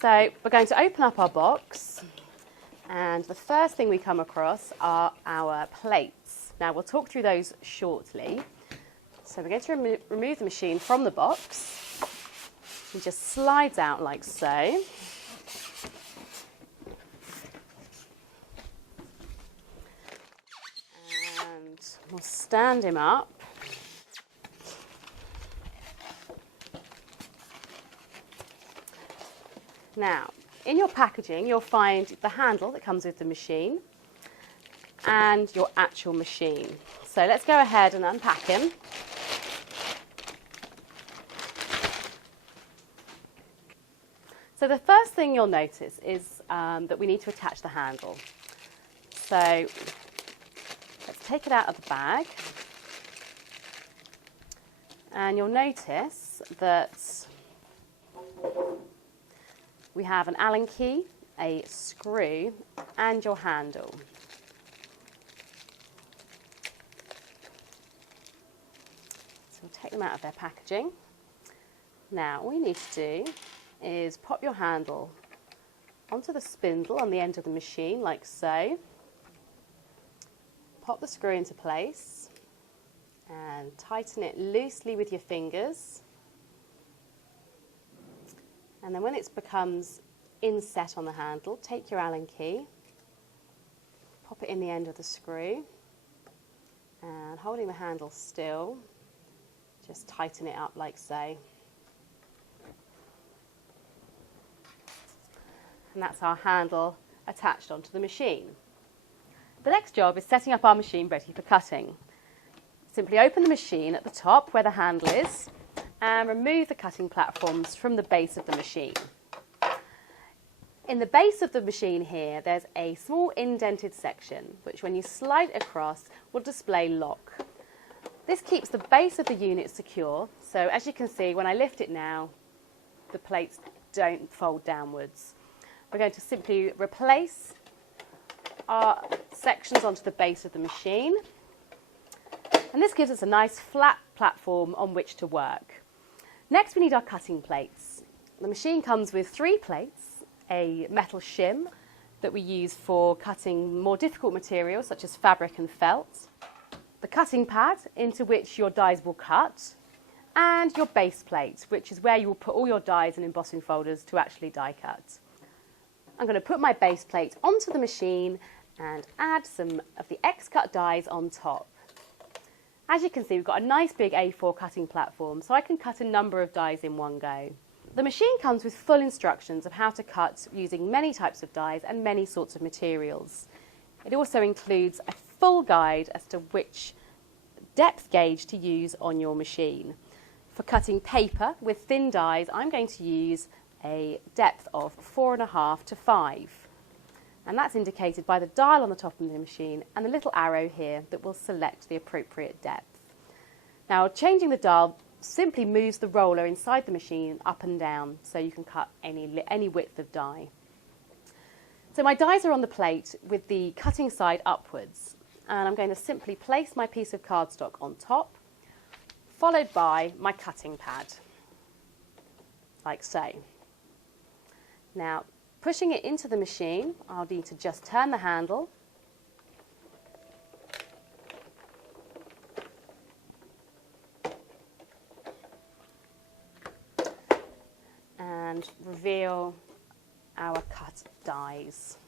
So we're going to open up our box, and the first thing we come across are our plates. Now we'll talk through those shortly. So we're going to remove the machine from the box. It just slides out like so. And we'll stand him up. Now, in your packaging, you'll find the handle that comes with the machine and your actual machine. So let's go ahead and unpack him. So the first thing you'll notice is that we need to attach the handle. So let's take it out of the bag. And you'll notice that we have an Allen key, a screw, and your handle. So we'll take them out of their packaging. Now, all you need to do is pop your handle onto the spindle on the end of the machine, like so. Pop the screw into place and tighten it loosely with your fingers. And then when it becomes inset on the handle, take your Allen key, pop it in the end of the screw, and holding the handle still, just tighten it up like so. And that's our handle attached onto the machine. The next job is setting up our machine ready for cutting. Simply open the machine at the top where the handle is, and remove the cutting platforms from the base of the machine. In the base of the machine here, there's a small indented section, which when you slide across will display lock. This keeps the base of the unit secure, so as you can see, when I lift it now, the plates don't fold downwards. We're going to simply replace our sections onto the base of the machine, and this gives us a nice flat platform on which to work. Next, we need our cutting plates. The machine comes with 3 plates, a metal shim that we use for cutting more difficult materials such as fabric and felt, the cutting pad into which your dies will cut, and your base plate, which is where you will put all your dies and embossing folders to actually die cut. I'm going to put my base plate onto the machine and add some of the Xcut dies on top. As you can see, we've got a nice big A4 cutting platform, so I can cut a number of dies in one go. The machine comes with full instructions of how to cut using many types of dies and many sorts of materials. It also includes a full guide as to which depth gauge to use on your machine. For cutting paper with thin dies, I'm going to use a depth of 4.5 to 5. And that's indicated by the dial on the top of the machine and the little arrow here that will select the appropriate depth. Now, changing the dial simply moves the roller inside the machine up and down, so you can cut any width of die. So my dies are on the plate with the cutting side upwards, and I'm going to simply place my piece of cardstock on top, followed by my cutting pad, like so. Now, pushing it into the machine, I'll need to just turn the handle and reveal our cut dies.